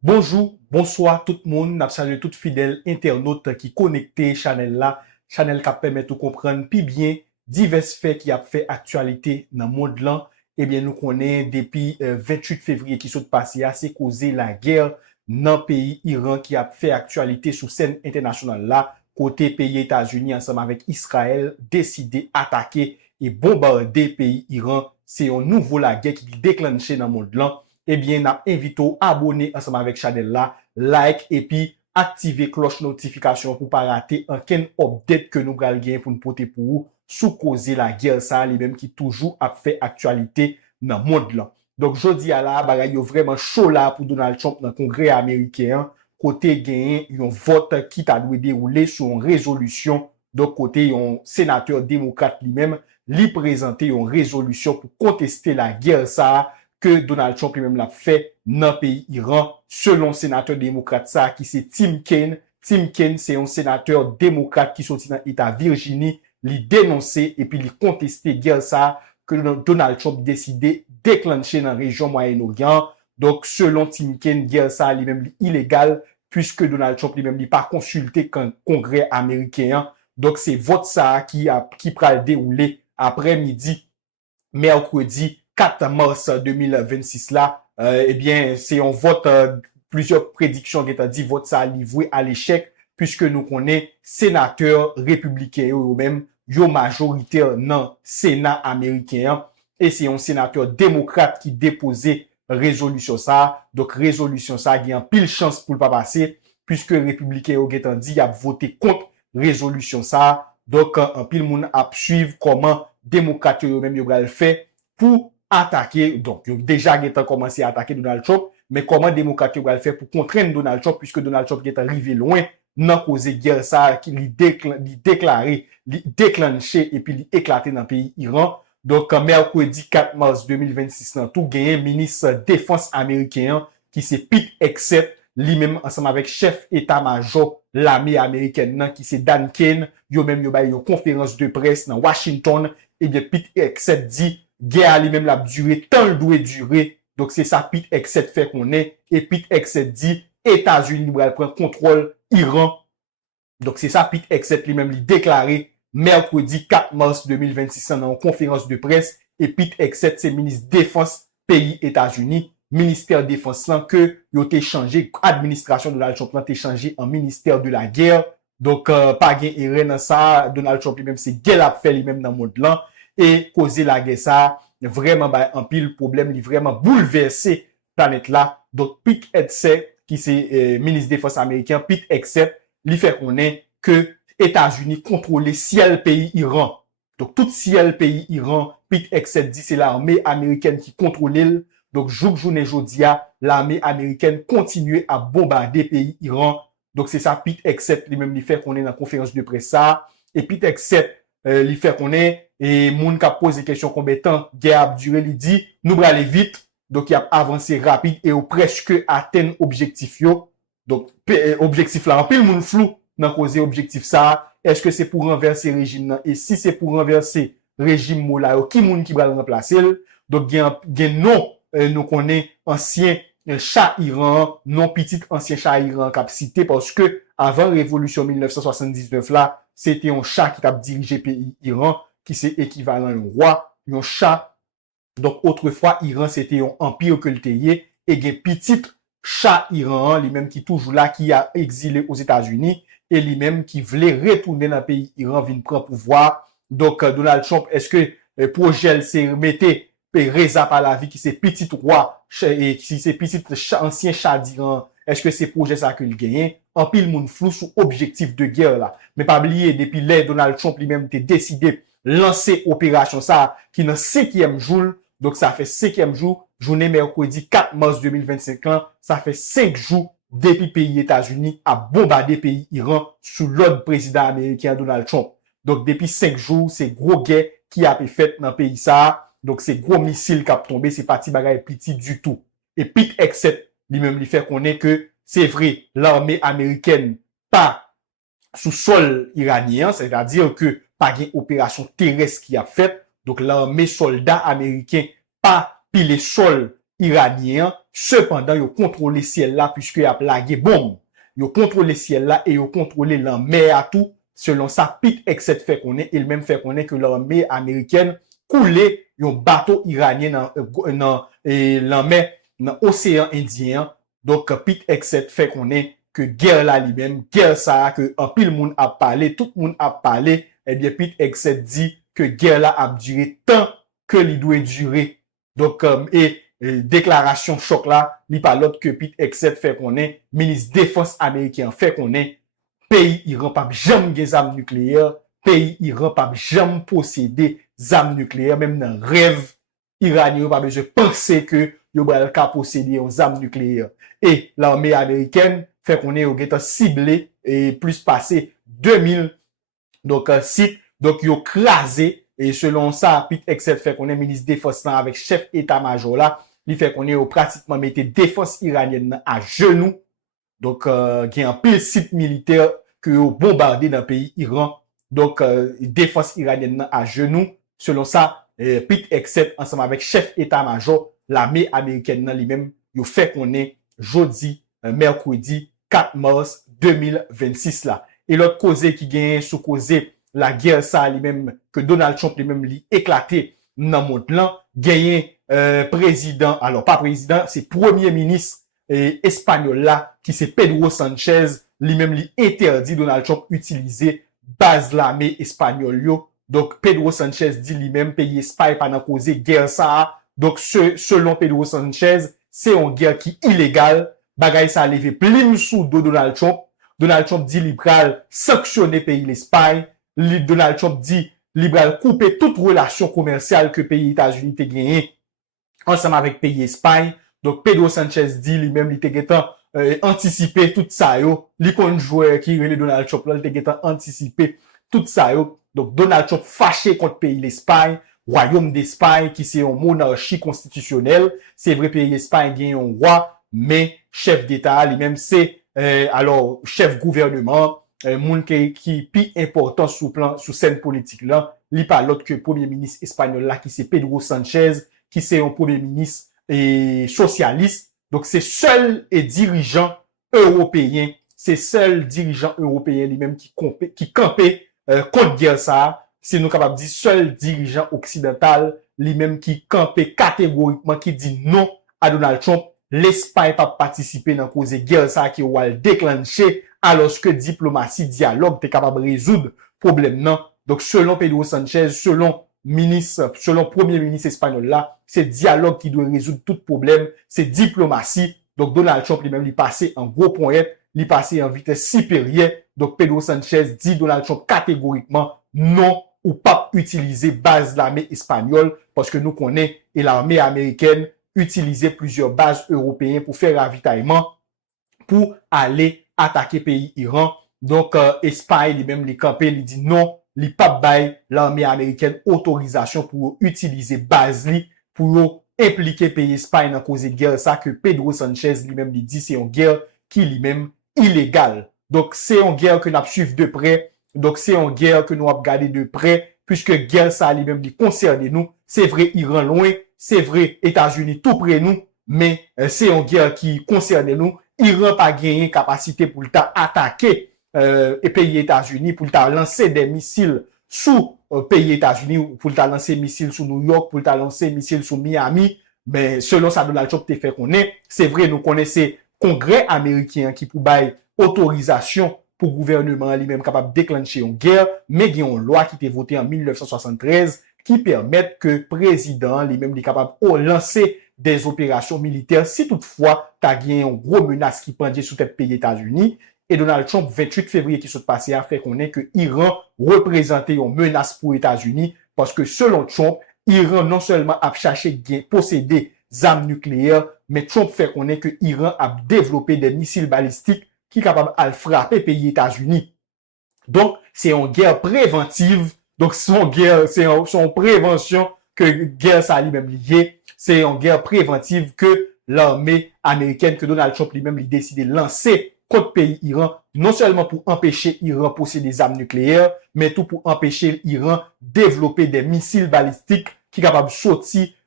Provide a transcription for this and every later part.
Bonjour, bonsoir tout le monde. N'a salué tout fidèle internaute qui connecté channel là, channel qui permet de comprendre plus bien divers faits qui a fait actualité dans le monde là. Eh bien, nous connaissons depuis 28 février qui sont passés, c'est causé la guerre dans le pays Iran qui a fait actualité sur scène internationale là, côté pays États-Unis ensemble avec Israël, décidé attaquer et bombarder pays Iran. C'est un nouveau la guerre qui déclenché dans le monde là. Eh bien, n'a invité à abonner ensemble avec channel là, like et puis activer cloche notification pour pas rater aucun update que nous allons gagner pour nous porter pour vous sous causer la guerre ça, les mêmes qui toujours a fait actualité dans le monde là. Donc, jeudi à la, bagay yo vraiment chaud là pour Donald Trump dans le Congrès américain, côté gagné, un vote qui t'a dû dérouler sur une résolution. Donc, côté un sénateur démocrate lui-même, lui présenter une résolution pour contester la guerre ça, que Donald Trump lui-même l'a fait dans le pays Iran, selon sénateur démocrate ça, qui c'est Tim Kaine. Tim Kaine, c'est un sénateur démocrate qui sorti dans l'État Virginie, lui dénoncer et puis lui contester guerre ça, que Donald Trump décidé déclencher dans la région Moyen-Orient. Donc, selon Tim Kaine, guerre ça, lui-même illégal, puisque Donald Trump lui-même n'a pas consulté qu'un congrès américain. Donc, c'est vote ça qui pourra dérouler après-midi, mercredi 4 mars 2026 là, eh bien, c'est un vote, plusieurs prédictions qui ont dit vote ça livré à l'échec, puisque nous connaissons sénateurs républicains ou même yo majoritaire dans Sénat américain, et c'est un sénateur démocrate qui déposait résolution ça. Donc, résolution ça, il y a un pile chance pour le pas passer, puisque républicain ont dit, il a voté contre résolution ça. Donc, un pile moun a suivre comment démocrates eux-mêmes yo le fait pour attaquer. Donc, ils ont déjà commencé à attaquer Donald Trump, mais comment démocrates yo le fait pour contraindre Donald Trump, puisque Donald Trump est arrivé loin dans cause guerre ça qui lui déclaré, lui déclenché et puis lui éclaté dans le pays Iran. Donc, mercredi 4 mars 2026, tout gagné ministre défense américain qui c'est Pete Hegseth, lui-même ensemble avec chef état-major l'armée américaine qui c'est Dan Kane, yo même yo ba une conférence de presse dans Washington, et bien Pete Hegseth dit guerre lui-même la durée tant le doit durer. Donc c'est ça Pete Hegseth fait qu'on est, et Pete Hegseth dit États-Unis va prendre contrôle Iran. Donc c'est ça Pete Hegseth lui-même lui déclaré mercredi 4 mars 2026 dans une conférence de presse, et Pete Hegseth c'est ministre défense pays États-Unis, ministère défense là que yo été changé, administration de Donald Trump là été changé en ministère de la guerre. Donc pas gain erreur dans ça, Donald Trump lui-même c'est guerre a fait lui-même dans le monde là, et causer la guerre ça vraiment bah, un pile problème, il vraiment bouleversé planète là. Donc Pete Hegseth qui c'est ministre défense américain, Pete Hegseth lui fait connaître que États-Unis contrôlent ciel pays Iran. Donc tout ciel pays Iran, Pete Hegseth dit c'est l'armée américaine qui contrôle l'île. Donc journée jodia, l'armée américaine continue à bombarder pays Iran. Donc c'est ça Pete Hegseth lui-même lui fait qu'on est dans la conférence de presse ça. Et Pete Hegseth lui fait qu'on est, et moun qui pose des questions combien de temps guerre a duré, il dit nous allons aller vite. Donc il a avancé rapide et au presque atteint objectif yo. Donc objectif là en pile moun flou dans cause objectif ça. Est-ce que c'est pour renverser régime là? Et si c'est pour renverser régime là, qui moun qui va le remplacer? Donc gen non nous connaît ancien Shah Iran, non petit ancien Shah Iran qu'a cité, parce que avant révolution 1979 là, c'était un Shah qui a dirigé pays Iran, qui c'est équivalent à un roi, un Shah. Donc autrefois Iran c'était un empire que le et gen petit Shah Iran, lui-même qui toujours là, qui a exilé aux États-Unis, et lui-même qui voulait retourner dans le pays Iran, vient prendre pouvoir. Donc Donald Trump, est-ce que projet s'est remetté Reza Pahlavi qui c'est petit roi et qui c'est petit ancien Shah d'Iran, est-ce que c'est projet ça que il gagne? En pile moun flou sous objectif de guerre là. Mais pas oublier depuis là Donald Trump lui-même était décidé lancer opération ça qui dans 5e jour. Donc ça fait 5e jour, journée mercredi 4 mars 2025 ans, ça fait 5 jours depuis pays États-Unis a bombardé pays Iran sous l'ordre président américain Donald Trump. Donc depuis 5 jours, c'est gros guerre qui a été fait dans le pays ça. Donc c'est gros missile qui a tombé, c'est parti bagaille petit du tout. Et Pete Hegseth lui-même lui fait connaître que c'est vrai, l'armée américaine pas sous sol iranien, c'est-à-dire que pas une opération terrestre qui a fait. Donc l'armée soldat américain pas pile sol iranien. Cependant, yo contrôlé ciel là puisque y a plagué bombe. Yo contrôlé ciel là et yo contrôlé la mer à tout. Selon ça, Pete Hegseth fait qu'on est, il même fait qu'on est que l'armée américaine coulé un bateau iranien dans la mer, dans l'océan Indien. Donc, Pete Hegseth fait qu'on est que guerre là lui-même, guerre ça, que un pile monde a parlé, tout le monde a parlé, eh bien, Pete Hegseth dit que guerre là a duré tant que il doit durer. Donc, déclaration choc là, il pas l'autre que Pete Hegseth fait qu'on est, ministre défense américain fait qu'on est, pays Iran pas jamais des armes nucléaires, pays Iran pas jamais posséder armes nucléaires, même dans rêve iranien pas besoin penser que yo bral ka posséder des armes nucléaires. Et l'armée américaine fait qu'on est au ciblé et plus passé 2000 donc sites, donc yo crasé et selon ça Pete Hegseth fait qu'on est ministre défense là avec chef état-major là, il fait qu'on est pratiquement mettre défense iranienne à genoux. Donc, il y a un pile site militaire que ont bombardé dans le pays Iran. Donc, défense iranienne à genoux. Selon ça, Pete Hegseth, ensemble avec chef état-major, l'armée américaine lui-même, il fait qu'on est jeudi, mercredi 4 mars 2026 là. Et l'autre cause qui gagne sous cause la guerre ça lui-même, que Donald Trump lui-même lui éclaté dans le monde là, gagné président, alors pas président, c'est premier ministre espagnol là, qui c'est Pedro Sanchez, lui-même lui interdit Donald Trump utiliser base l'armée espagnole yo. Donc Pedro Sanchez dit lui-même pays Espagne pendant causer guerre ça. Donc selon Pedro Sanchez, c'est une guerre qui illégale. Bagay ça a levé plim sous dos Donald Trump. Donald Trump dit libéral sanctionner pays l'Espagne. Donald Trump dit libéral couper toute relation commerciale que pays États-Unis te gagné ensemble avec pays Espagne. Donc, Pedro Sanchez dit lui-même, il était anticipé tout ça, yo. Li kon joueur qui relè Donald Trump, là, il était anticipé tout ça, yo. Donc, Donald Trump fâché contre pays l'Espagne, royaume d'Espagne, qui c'est une monarchie constitutionnelle. C'est vrai, pays l'Espagne gagne un roi, mais chef d'État, lui-même, c'est, alors, chef gouvernement, moun qui pi important sous scène politique là, li pas l'autre que premier ministre espagnol là, qui c'est Pedro Sanchez, qui c'est un premier ministre et socialiste. Donc, c'est seul et dirigeant européen, c'est seul dirigeant européen lui-même qui campait contre guerre ça. C'est nous capable de dire seul dirigeant occidental lui-même qui campait catégoriquement, qui dit non à Donald Trump. L'Espagne pas participer dans cause guerre ça qui va déclencher alors que diplomatie, dialogue, t'es capable de résoudre problème non. Donc, selon Pedro Sanchez, selon premier ministre espagnol là, c'est dialogue qui doit résoudre tout problème, c'est diplomatie. Donc Donald Trump lui-même il passé en gros point, il passé en vitesse supérieure. Donc Pedro Sanchez dit Donald Trump catégoriquement non ou pas utiliser base de l'armée espagnole parce que nous connaissons et l'armée américaine utiliser plusieurs bases européennes pour faire ravitaillement pour aller attaquer pays Iran. Donc Espagne lui-même les campé, il dit non. Li pa bay l'armée américaine autorisation pour utiliser base li pour impliquer pays Espagne dans cause guerre ça que Pedro Sanchez lui-même dit c'est une guerre qui lui-même illégale. Donc c'est une guerre que nous suivre de près. Donc c'est une guerre que nous avons regardé de près puisque guerre ça lui-même lui concerne nous. C'est vrai Iran loin, c'est vrai États-Unis tout près nous, mais c'est une guerre qui concerne nous. Iran pas gagné capacité pour attaquer et pays États-Unis pour lancer des missiles sous pays États-Unis, pour lancer missiles sous New York, pour lancer missiles sous Miami. Mais selon ça, Donald Trump te fait qu'on est. C'est vrai, nous connaissons Congrès américain qui pour bailler autorisation pour gouvernement lui-même capable de déclencher une guerre, mais il y a une loi qui a été votée en 1973 qui permet que le président lui-même est capable de lancer des opérations militaires si toutefois tu as gagné une grosse menace qui pendait sous tête pays États-Unis. Et Donald Trump, 28 février qui s'est passé, a fait qu'on est que Iran représentait une menace pour les États-Unis parce que selon Trump, Iran non seulement a cherché de posséder des armes nucléaires, mais Trump fait qu'on est que Iran a développé des missiles balistiques qui sont capables de frapper les États-Unis. Donc, c'est une guerre préventive. Donc, c'est une prévention que guerre ça lui-même lié. C'est une guerre préventive que l'armée américaine, que Donald Trump lui-même lui décidé de lancer contre pays Iran, non seulement pour empêcher Iran posséder des armes nucléaires, mais tout pour empêcher l'Iran développer des missiles balistiques qui sont capables de sortir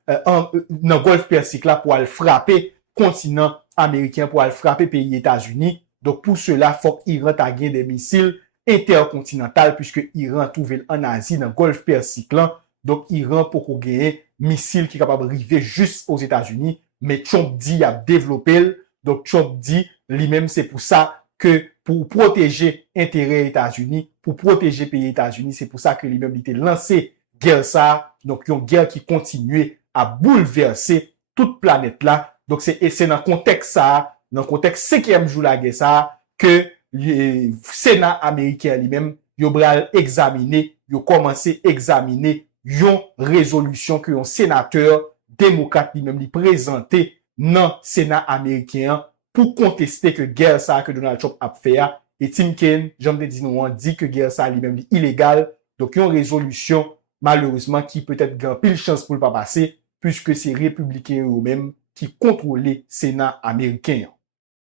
dans Golfe Persique là pour aller frapper continent américain, pour aller frapper pays États-Unis. Donc pour cela, faut qu'Iran ta gain des missiles intercontinental puisque Iran trouve en Asie dans Golfe Persique là. Donc Iran pour qu'on gagne missile qui est capable d'arriver juste aux États-Unis, mais Trump dit a développé. Donc Trump dit lui-même c'est pour ça que pour protéger intérêt États-Unis, pour protéger pays États-Unis, c'est pour ça que lui-même il était lancé guerre ça. Donc une guerre qui continue à bouleverser toute planète là. Donc c'est dans le contexte ça, dans le contexte 5e jour la guerre ça que le Sénat américain lui-même yo bral examiner, yo commencé examiner yon résolution que un sénateur démocrate lui-même lui présenté dans Sénat américain pour contester que guerre ça que Donald Trump a fait et Tim Kaine, Jean de Dinouan dit que guerre ça lui-même illégal. Donc yon résolution malheureusement qui peut-être grand pile chance pour le pas passer puisque c'est républicains eux-mêmes qui contrôlent le Sénat américain.